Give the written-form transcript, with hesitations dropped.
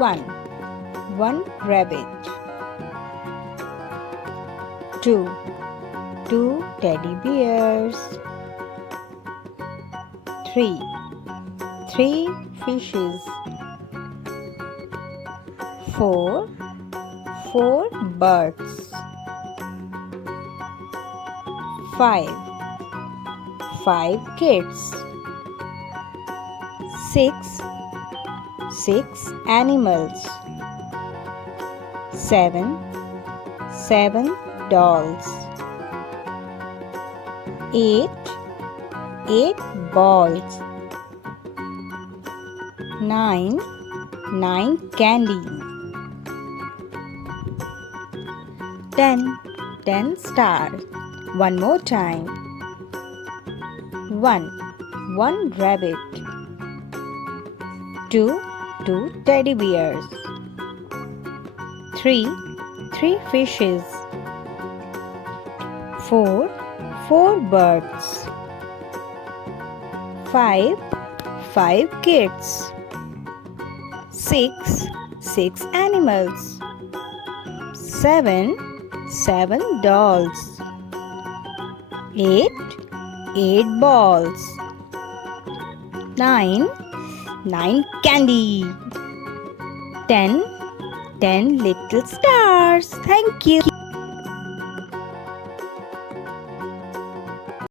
1. One rabbit. 2. Two teddy bears. 3. Three fishes. 4. Four birds. 5. Five kids. 6. Six animals. 7. Seven dolls. 8. Eight balls. 9. Nine candy. 10. 10 stars. One more time. 1. One rabbit. 2. Two teddy bears. 3. Three fishes. 4. Four birds. 5. Five kids. 6. Six animals. 7. Seven dolls. 8. Eight balls. 9. Nine candy. 10. 10 little stars. Thank you.